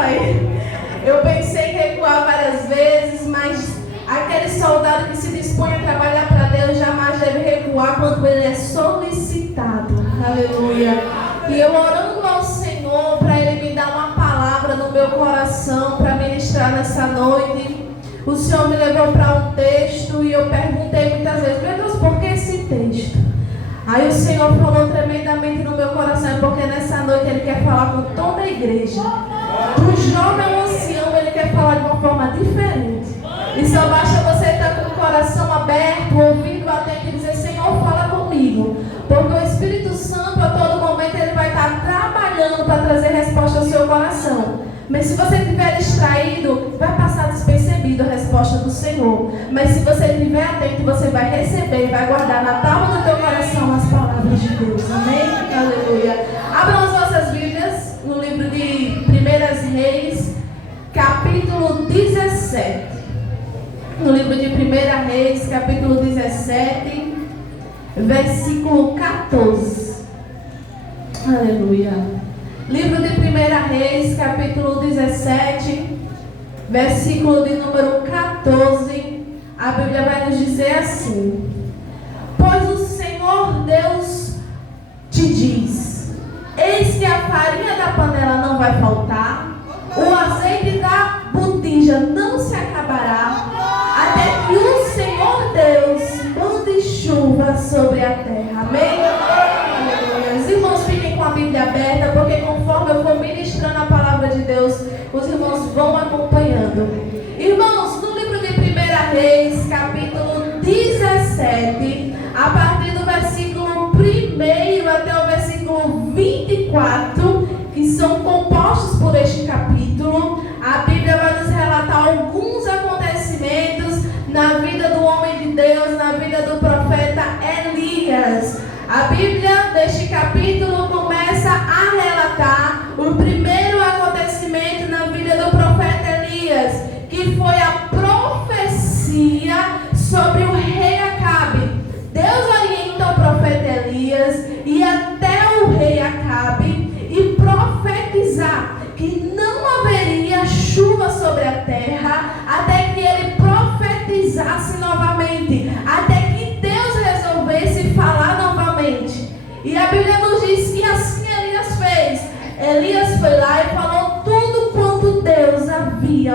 pai. Eu pensei em recuar várias vezes, mas aquele soldado que se dispõe a trabalhar para Deus jamais deve recuar quando ele é solicitado. Aleluia. E eu orando ao Senhor para Ele me dar uma palavra no meu coração para ministrar nessa noite. O Senhor me levou para um texto e eu perguntei muitas vezes: meu Deus, por que esse texto? Aí o Senhor falou tremendamente no meu coração, porque nessa noite Ele quer falar com toda a igreja. Do jovem ao ancião, Ele quer falar de uma forma diferente. E só basta você estar com o coração aberto, ouvindo atento e dizer: Senhor, fala comigo. Porque o Espírito Santo, a todo momento, Ele vai estar trabalhando para trazer resposta ao seu coração. Mas se você estiver distraído, vai passar despercebido a resposta do Senhor. Mas se você estiver atento, você vai receber e vai guardar na tábua do teu coração as palavras de Deus. Amém? Aleluia. Abram as vossas Bíblias no livro de 1 Reis, capítulo 17. No livro de 1 Reis, capítulo 17, versículo 14. Aleluia. Livro de 1 Reis, capítulo 17, versículo de número 14. A Bíblia vai nos dizer assim: pois o Senhor Deus te diz: eis que a farinha da panela não vai faltar, o azeite da botija não se acabará, até que o Senhor Deus mande chuva sobre a terra. Amém? Aleluia. Os irmãos, fiquem com a Bíblia aberta, porque conforme eu for ministrando a palavra de Deus, os irmãos vão acompanhando. Irmãos, no livro de 1 Reis, capítulo 17, a partir do versículo 1 até o versículo 24, que são compostos por este capítulo, a Bíblia vai nos relatar alguns acontecimentos na vida do homem de Deus, na vida do profeta Elias. A Bíblia deste capítulo começa a relatar o primeiro acontecimento na vida do profeta Elias, que foi a profecia sobre o rei Acabe. Deus orienta o profeta Elias e até o rei Acabe e profetizar que não haveria chuva sobre a terra até que ele profetizasse novamente, até que Deus resolvesse falar novamente. E a Bíblia nos diz que assim Elias fez. Elias foi lá e falou tudo quanto Deus havia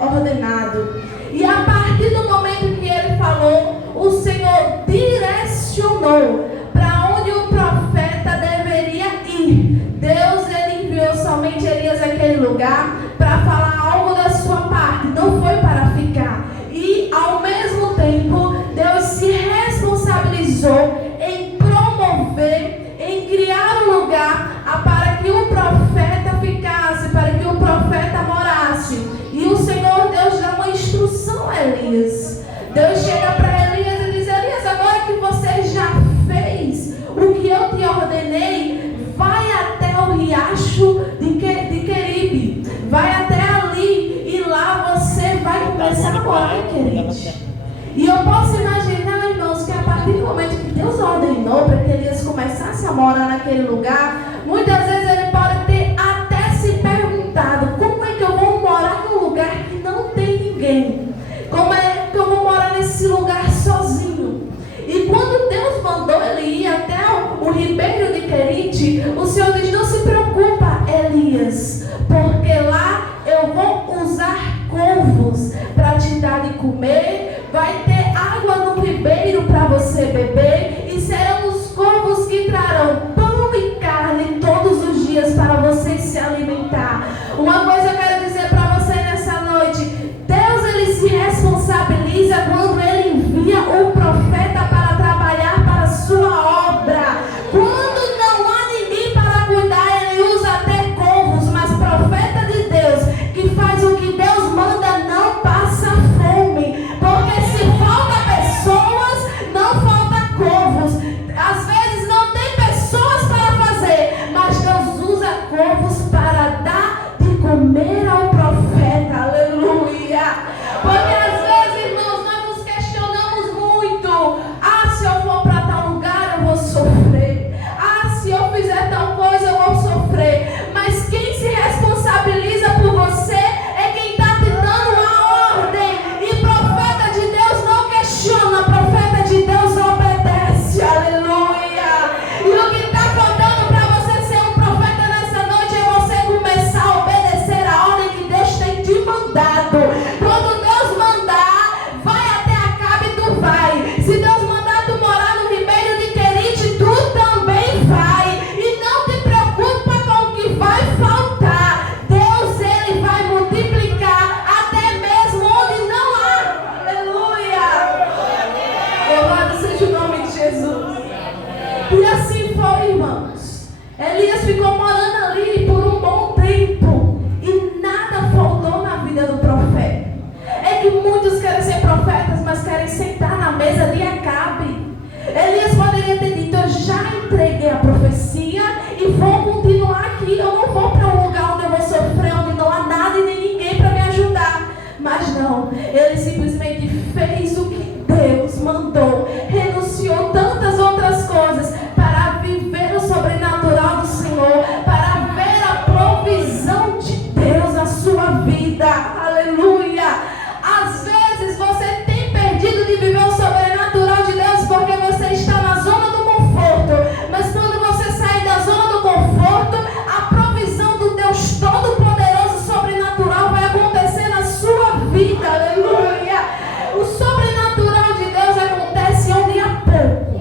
ordenado. E a partir do momento que ele falou, o Senhor direcionou para onde o profeta deveria ir. Deus, ele enviou somente Elias àquele lugar para falar algo da sua parte, não foi para ficar. E ao mesmo tempo, Deus se responsabilizou em promover, em criar um lugar para que o profeta ficasse, para que o profeta morasse. E o Senhor Deus dá uma instrução a Elias. Deus chega para Elias e diz: Elias, agora que você já fez o que eu te ordenei, vai até o riacho de Queribe, vai até ali e lá você vai começar a morar em Querite. E eu posso imaginar, irmãos, que a partir do momento que Deus ordenou para que Elias começasse a morar naquele lugar, muitas vezes ele pode ter até se perguntado: como é que eu vou morar num lugar que não tem ninguém? Como é que eu vou morar nesse lugar sozinho? E quando Deus mandou ele ir até o ribeiro de Querite, o Senhor diz: não se preocupa, Elias, porque lá eu vou usar corvos para te dar de comer, vai ter água no ribeiro para você beber, e serão os corvos que trarão pão e carne Mas não, ele simplesmente fez o que Deus mandou, renunciou tantas outras coisas para viver o sobrenatural do Senhor, para ver a provisão de Deus na sua vida. Aleluia! Às vezes você tem perdido de viver o sobrenatural de Deus porque você está na zona do conforto, mas quando você sair da zona do conforto, a provisão do Deus Todo-Poderoso sobrenatural vai acontecer na sua vida. Aleluia! O sobrenatural de Deus acontece onde há pouco.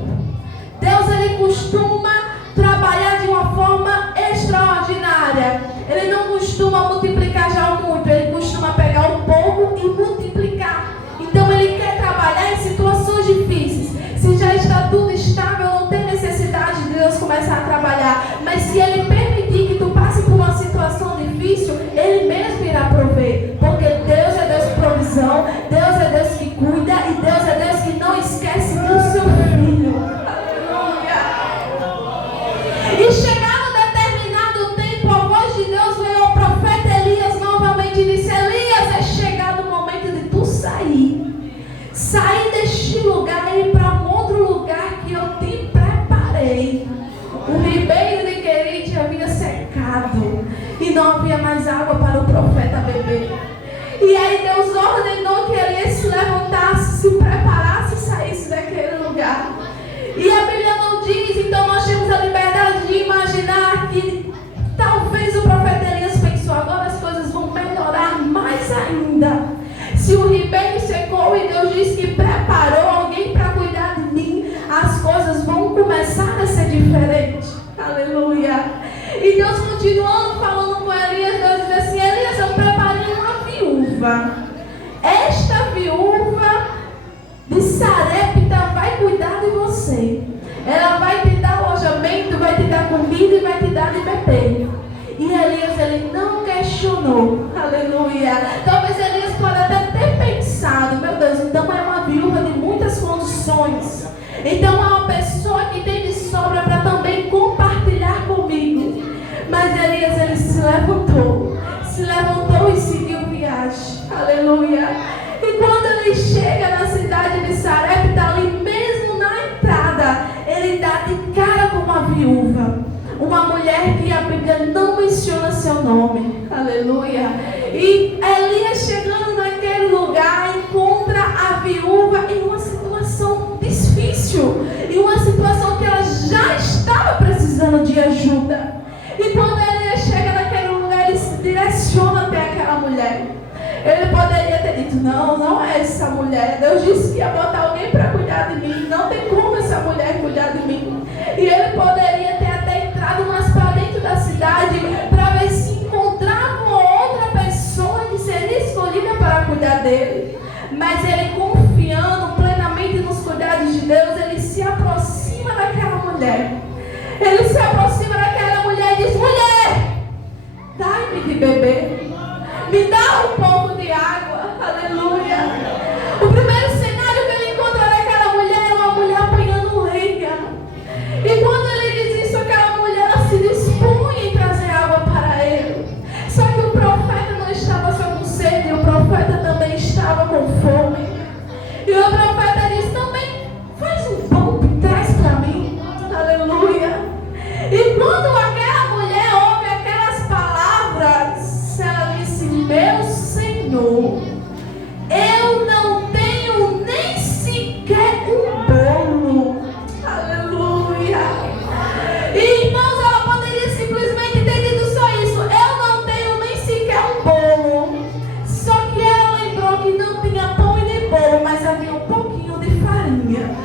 Deus, ele costuma trabalhar de uma forma extraordinária. Ele não costuma multiplicar já o muito, ele costuma pegar o pouco e multiplicar. Então ele quer trabalhar em situações difíceis. Se já está tudo estável, não tem necessidade de Deus começar a trabalhar. Mas se ele permitir que tu passe por uma situação difícil, ele mesmo irá prover. Porque Deus é Deus de provisão, Deus é Deus que cuida e Deus é Deus que não esquece do seu filho. Aleluia! E chegado determinado tempo, a voz de Deus veio ao profeta Elias novamente e disse: Elias, é chegado o momento de tu sair. Sair deste lugar e ir para um outro lugar que eu te preparei. O ribeiro de Querite havia secado e não havia mais água para o profeta beber. E aí Deus ordenou que Elias se levantasse, se preparasse e saísse daquele lugar. E a Bíblia não diz, então nós temos a liberdade de imaginar que talvez o profeta Elias pensou: agora as coisas vão melhorar mais ainda. Se o ribeiro secou e Deus disse que preparou alguém para cuidar de mim, as coisas vão começar a ser diferentes. Aleluia! E Deus continuando falando com Elias, Deus diz assim: Elias, eu preparei uma viúva. Esta viúva de Sarepta vai cuidar de você. Ela vai te dar alojamento, vai te dar comida e vai te dar de beber. E Elias, ele não questionou. Aleluia! Talvez Elias pode até ter pensado: meu Deus, então é uma viúva de muitas condições. Então é uma pessoa que tem de sobra para também compartilhar comigo. Mas Elias, ele se levantou e seguiu viagem. Aleluia! E quando ele chega na cidade de Sarepta, ali mesmo na entrada, ele dá de cara com uma viúva. Uma mulher que a Bíblia não menciona seu nome. Aleluia! E Elias, chegando naquele lugar, encontra a viúva em uma situação difícil, em uma situação que ela já estava precisando de ajuda. E quando Elias chega naquele lugar, ele se direciona até aquela mulher. Ele poderia ter dito: não é essa mulher. Deus disse que ia botar alguém para cuidar de mim. Não tem como essa mulher cuidar de mim. E ele poderia ter até entrado mais para dentro da cidade para ver se encontrava outra pessoa que seria escolhida para cuidar dele. Mas ele, confiando plenamente nos cuidados de Deus, ele se aproxima daquela mulher. Ele se aproxima daquela mulher e diz: mulher, dai-me de beber. Me dá um pouco de água. Aleluia! O primeiro cenário que ele encontra naquela mulher é uma mulher apanhando lenha. E quando ele diz isso, aquela mulher, ela se dispõe em trazer água para ele. Só que o profeta não estava só com sede, o profeta também estava com fome. E o profeta diz: também faz um pão e traz para mim. Aleluia! E quando aquela mulher ouve aquelas palavras, ela disse: meu Senhor, eu não tenho nem sequer um bolo. Aleluia! E irmãos, ela poderia simplesmente ter dito só isso: eu não tenho nem sequer um bolo. Só que ela lembrou que não tinha pão e nem bolo, mas havia um pouquinho de farinha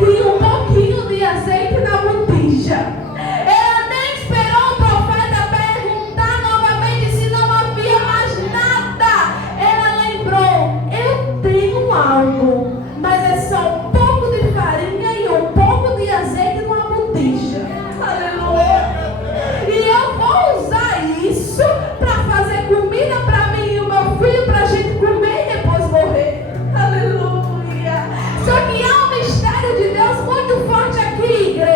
e um pouquinho de azeite na botija. Ela nem esperou o profeta perguntar novamente se não havia mais nada. Ela lembrou: eu tenho algo, mas é só um pouco de farinha e um pouco de azeite numa botija. Aleluia! E eu vou usar isso para fazer comida para mim e o meu filho, para a gente comer e depois morrer. Aleluia! Só que há um mistério de Deus muito forte aqui, igreja.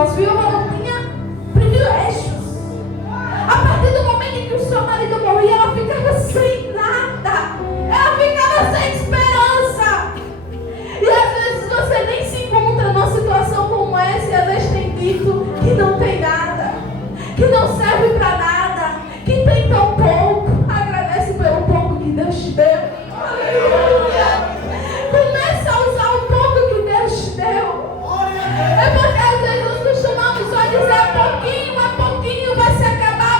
irmãos, viúva não tinha privilégios. A partir do momento em que o seu marido morria, ela ficava sem nada. Ela ficava sem esperança. E às vezes você nem se encontra numa situação como essa, e às vezes tem dito que não tem nada, que não serve para nada, que tem tão pouco. Agradece pelo pouco que Deus te deu. Aleluia! Começa a usar o pouco que Deus te deu. É porque às vezes nós costumamos só dizer é pouquinho, vai se acabar,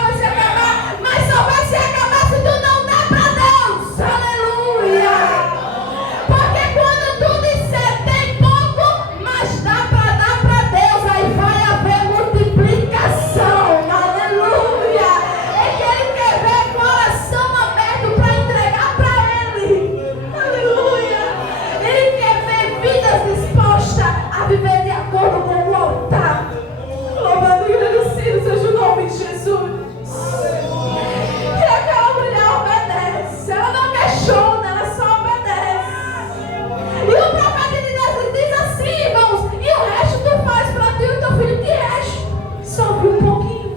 mas só vai se acabar se tu não der para Deus. Aleluia! Porque quando tu disser tem pouco, mas dá para dar para Deus, aí vai haver multiplicação. Aleluia! É que Ele quer ver coração aberto para entregar para Ele. Aleluia! Ele quer ver vidas dispostas a viver de acordo com o altar. Louvado e agradecido seja o nome de Jesus. E aquela mulher obedece. Ela não questiona, ela só obedece. E o profeta de Deus diz assim, irmãos, e o resto tu faz para ti e o teu filho. Que resto? Só viu um pouquinho.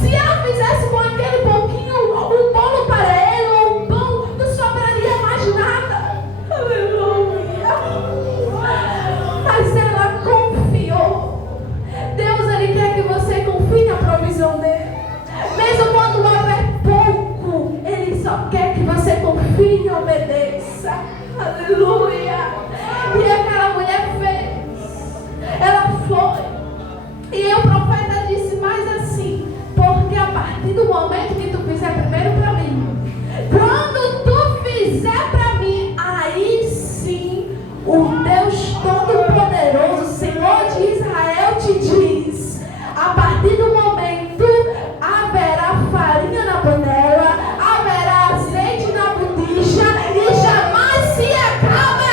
Se ela fizesse com aquele pouquinho um bolo para ele ou um pão, não sobraria mais nada. Aleluia. Mas ela confiou. Deus, Ele quer que você confie na provisão dEle. Mesmo quando houver pouco, Ele só quer que você confie e obedeça. Aleluia. E aquela mulher fez. Ela foi. E o profeta disse mais assim, porque a partir do momento que tu fizer primeiro para mim, quando tu fizer para mim, aí sim o Deus Todo-Poderoso, Senhor de Israel, te diz: a partir do momento haverá farinha na panela, haverá azeite na botija e jamais se acaba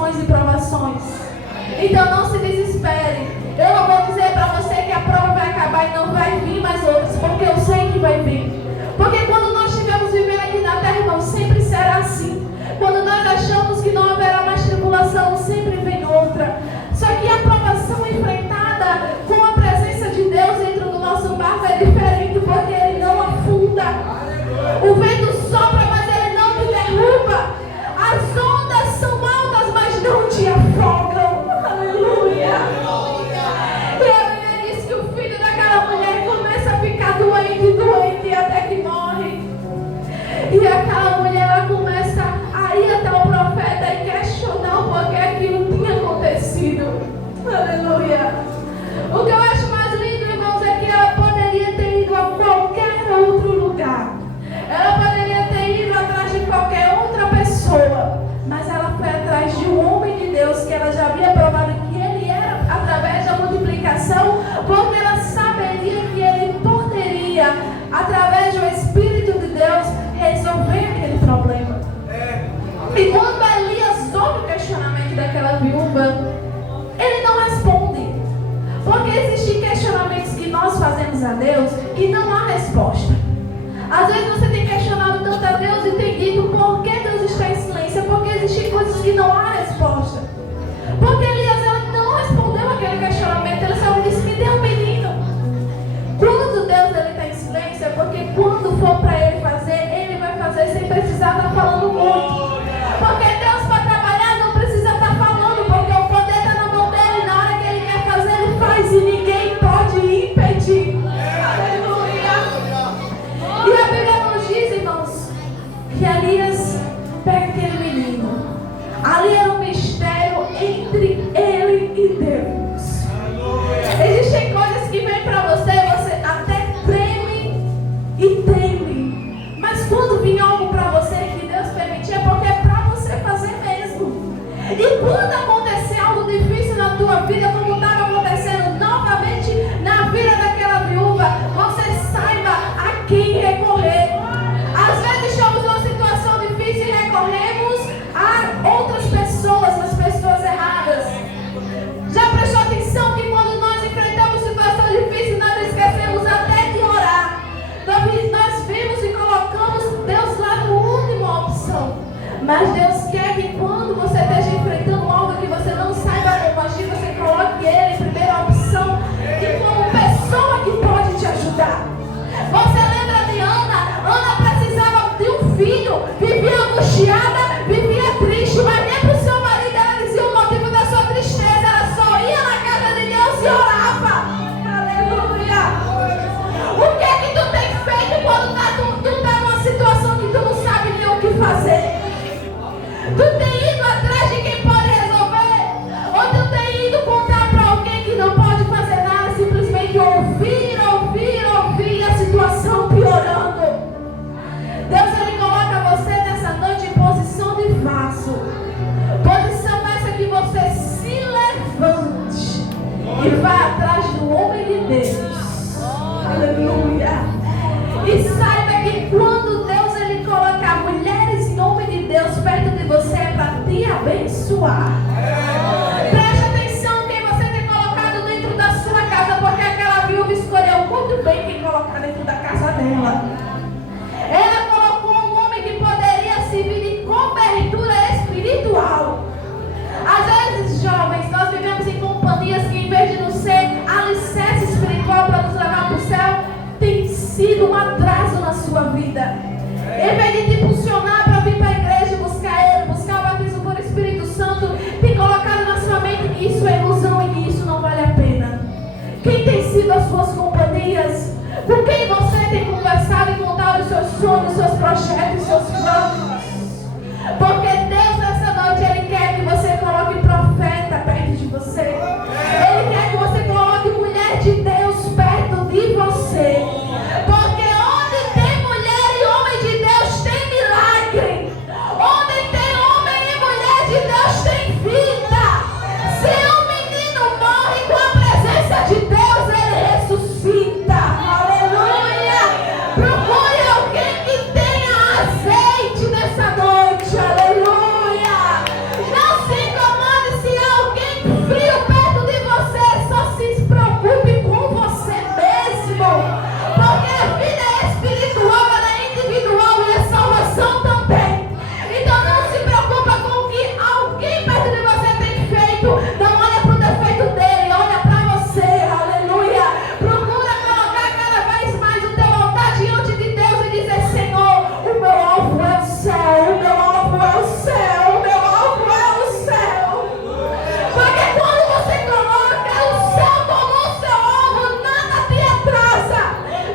tribulações e provações. Então não se desespere. Eu não vou dizer para você que a prova vai acabar e não vai vir mais outras, porque eu sei que vai vir. Porque quando nós estivermos vivendo aqui na terra, irmão, sempre será assim. Quando nós achamos que não haverá mais tribulação, sempre vem outra. Só que a provação enfrentada com a presença de Deus dentro do nosso barco é diferente, porque ele não afunda. O vento sopra, mas ele não te derruba. As ondas são altas, mas não te afogam. Aleluia. E a Bíblia diz que o filho daquela mulher começa a ficar doente, até que morre. E aquela mulher, ela começa a ir até o profeta e questionar o porquê aquilo tinha acontecido. Aleluia. O que eu acho mais lindo, irmãos, é que ela poderia ter ido a qualquer outro lugar. Ela poderia ter ido atrás de qualquer outra pessoa. Mas ela foi atrás de um homem de Deus que ela já havia provado que ele era através da multiplicação, porque ela saberia que ele poderia, através do Espírito de Deus, resolver aquele problema. E quando Elias ouve o questionamento daquela viúva, ele não responde. Porque existem questionamentos que nós fazemos a Deus e não há resposta. Às vezes você tem questionado tanto a Deus e tem dito por que Deus está em silêncio, porque existem coisas que não há resposta. Porque Elias, ela não respondeu aquele questionamento, ela só disse: me dê um menino. Quando Deus está em silêncio, é porque quando for para ele vai fazer sem precisar estar falando muito. Porque Deus, para trabalhar, não precisa estar falando, porque o poder está na mão dele. Na hora que ele quer fazer, ele faz e ninguém pode impedir. Aleluia. E a Bíblia nos diz, irmãos, que Elias pega aquele menino. Ali era um mistério entre ele e Deus. Existem coisas que vêm para você até treme e teme. Mas quando vem algo para você que Deus permitir, é porque é para você fazer mesmo. E quando acontecer algo difícil na tua vida, como estava acontecendo novamente na vida daquela viúva, você saiba a quem recorrer. Às vezes estamos numa situação difícil e recorremos a outras pessoas, as pessoas erradas. Já prestou atenção que quando nós enfrentamos situações difíceis, nós esquecemos até de orar. Nós vimos e colocamos Deus lá no última opção. Mas Deus quer que quando você esteja enfrentando algo que você não saiba como agir, você coloque Ele em primeira opção e como pessoa que pode te ajudar. Você lembra de Ana? Ana precisava de um filho, vivia angustiada, vivia triste, mas nem para o seu marido ela dizia o motivo da sua tristeza. Ela só ia na casa de Deus e orava. Aleluia. O que é que tu tem feito quando tu tá numa situação que tu não sabe nem o que fazer? Tu tem ido atrás de quem pode resolver? Ou tu tem ido contar para alguém que não pode fazer nada, simplesmente ouvir e a situação piorando? Deus, Ele coloca você nessa noite em posição de vaso. Posição essa que você se levante e vá atrás do homem de Deus. Aleluia. E saiba que quando Deus Ele colocar mulheres em nome de Deus perto de você, é para te abençoar. Preste atenção quem você tem colocado dentro da sua casa, porque aquela viúva escolheu muito bem quem colocar dentro da casa dela. Ela colocou um homem que poderia servir de cobertura espiritual. Às vezes, jovens, nós vivemos em companhias que, em vez de nos ser alicerce espiritual para nos levar para o céu, tem sido um atraso na sua vida. Em vez de te impulsionar para vir para a igreja e buscar Ele, buscar o batismo por Espírito Santo, tem colocado na sua mente que isso é ilusão e que isso não vale a pena. Quem tem sido as suas companhias? Com quem você tem conversado e contado os seus sonhos, os seus projetos, os seus planos? Porque Deus nessa noite, Ele quer que você coloque profeta perto de você. Ele quer que você coloque mulher de Deus perto de você. Porque onde tem mulher e homem de Deus tem milagre. Onde tem homem e mulher de Deus tem vida. Se um menino morre com a presença de Deus, ele ressuscita. Aleluia. defeito, não olha para o defeito dele, olha para você, aleluia. Procura colocar cada vez mais o teu altar diante de Deus e dizer: Senhor, o meu alvo é o céu, o meu alvo é o céu, o meu alvo é o céu. Porque quando você coloca o céu como o seu alvo, nada te atrasa,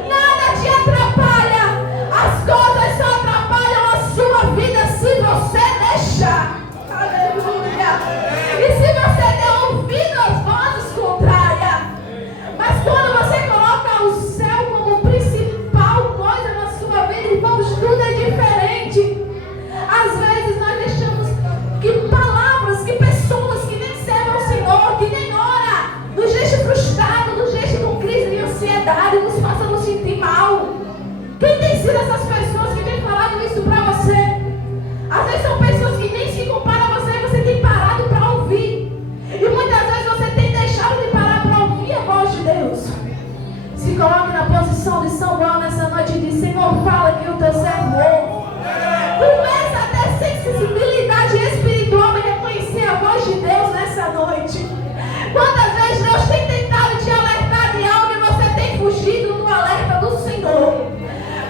nada te atrapalha. As coisas só atrapalham a sua vida se você deixar. Aleluia. E se você der ouvido às vozes contrárias. Mas quando você coloca o céu como principal coisa na sua vida, irmãos, tudo é diferente. Às vezes nós deixamos que palavras, que pessoas que nem servem ao Senhor, que nem ora, nos deixem frustrados, nos deixem com crise de ansiedade, nos façam nos sentir mal. Quem tem sido essas pessoas que têm falado isso para você? Às vezes são pessoas que nem se comparam a você e você tem parado para ouvir. E muitas vezes você tem deixado de parar para ouvir a voz de Deus. Se coloque na posição de Samuel nessa noite e diz: Senhor, fala que o teu servo ouve. Começa a ter sensibilidade espiritual e reconhecer a voz de Deus nessa noite. Quantas vezes Deus tem tentado te alertar de algo e você tem fugido do alerta do Senhor?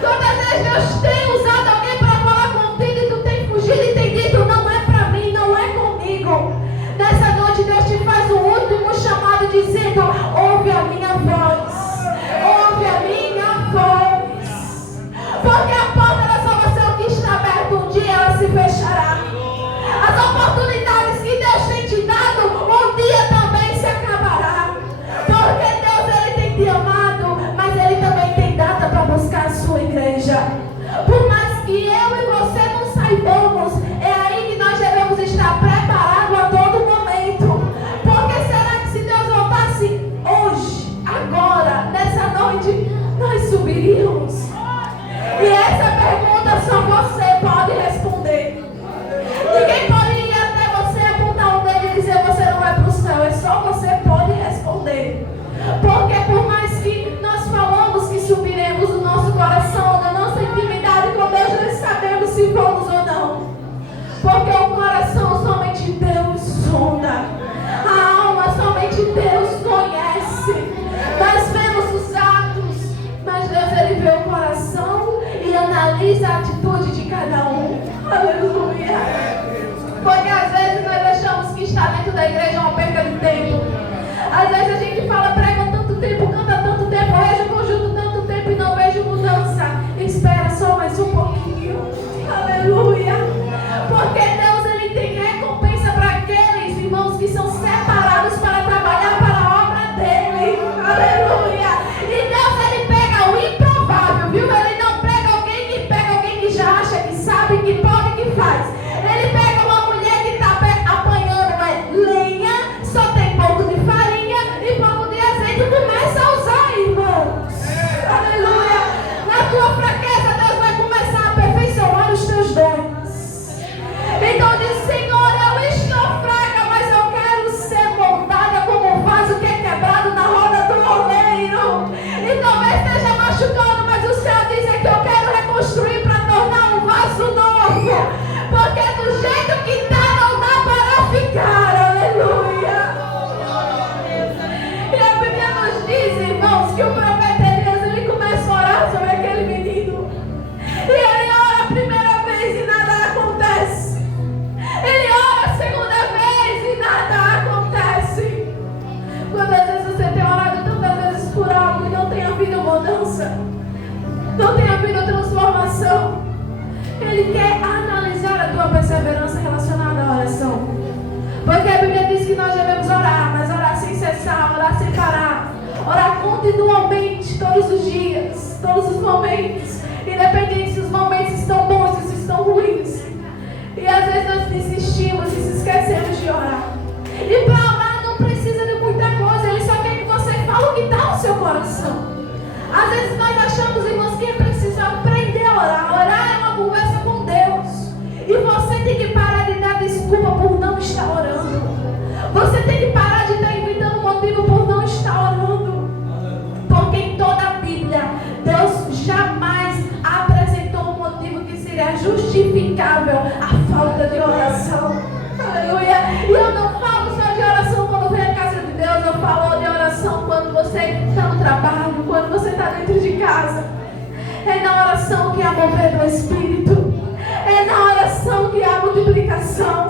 Quantas vezes Deus tem usado alguém para falar contigo e tu tem fugido e tem dito: não é para mim, não é comigo. Nessa noite Deus te faz um último chamado dizendo: ouve a minha voz, ouve a minha voz. Porque a porta da salvação que está aberta, um dia ela se fechará. As oportunidades que Deus tem te dado, um dia também se acabará. Porque Deus, Ele tem te amado, mas Ele também tem data para buscar a sua igreja. Por mais que eu e você não saibamos, é aí que nós devemos estar preparados a todo momento. Porque será que se Deus voltasse hoje, agora, nessa noite, nós subiríamos? E essa pergunta só você pode responder. Ninguém pode ir até você, apontar um dedo e dizer: você não vai para o céu. É só você pode responder. Porque por mais que nós falamos que subiremos no nosso coração, na nossa intimidade com Deus, nós sabemos se vamos ou não. Porque o coração somente Deus sonda. A alma somente Deus conhece. Nós vemos os atos, mas Deus, Ele vê o coração e analisa a atitude de cada um. Aleluia. Porque às vezes nós achamos que estar dentro da igreja é uma perda de tempo. Às vezes a gente fala: prega tanto tempo, canta tanto tempo, rege o conjunto tanto tempo e não vejo mudança. Espera só mais um pouquinho. Aleluia. Porque Deus, Ele tem recompensa para aqueles irmãos que são separados para trabalhar para a obra dEle. Aleluia. E Deus, Ele pega o improvável, viu? Ele não pega alguém que já acha que sabe, que pode, que faz. Ele pega uma mulher que está apanhando lenha, só tem pouco de farinha e pouco de azeite, e começa a usar, irmãos. Aleluia. Na tua fraqueza, Deus vai começar a aperfeiçoar os teus dons. Então diz: Senhor, eu estou fraca, mas eu quero ser moldada como um vaso que é quebrado na roda do oleiro. E talvez esteja machucando, mas o Senhor diz é que eu quero reconstruir para tornar um vaso novo. Porque do jeito que está, não dá para ficar. Aleluia. E a Bíblia nos diz, irmãos, que o profeta Elias, ele começa a orar sobre aquele menino. E ele ora a primeira vez e nada acontece. Ele ora a segunda vez e nada acontece. Quantas vezes você tem orado tantas vezes por algo e não tem havido mudança? Não tem havido transformação? Ele quer analisar a tua perseverança relacionada à oração. Porque a Bíblia diz que nós devemos orar, mas orar sem cessar, orar sem parar. Orar continuamente, todos os dias, todos os momentos. Independente se os momentos estão bons ou se estão ruins. E às vezes nós desistimos e se esquecemos de orar. E para orar não precisa de muita coisa. Ele só quer que você fale o que está no seu coração. Às vezes nós achamos, irmãos, que é preciso aprender a orar. Orar é uma conversa com Deus. E você tem que parar de dar desculpa por não estar orando. Você tem que parar de estar inventando motivo por não estar orando. Porque em toda a Bíblia, Deus jamais apresentou um motivo que seria justificável a falta de oração. Aleluia. E eu não falo só de oração oração que há mover do Espírito. É na oração que há multiplicação.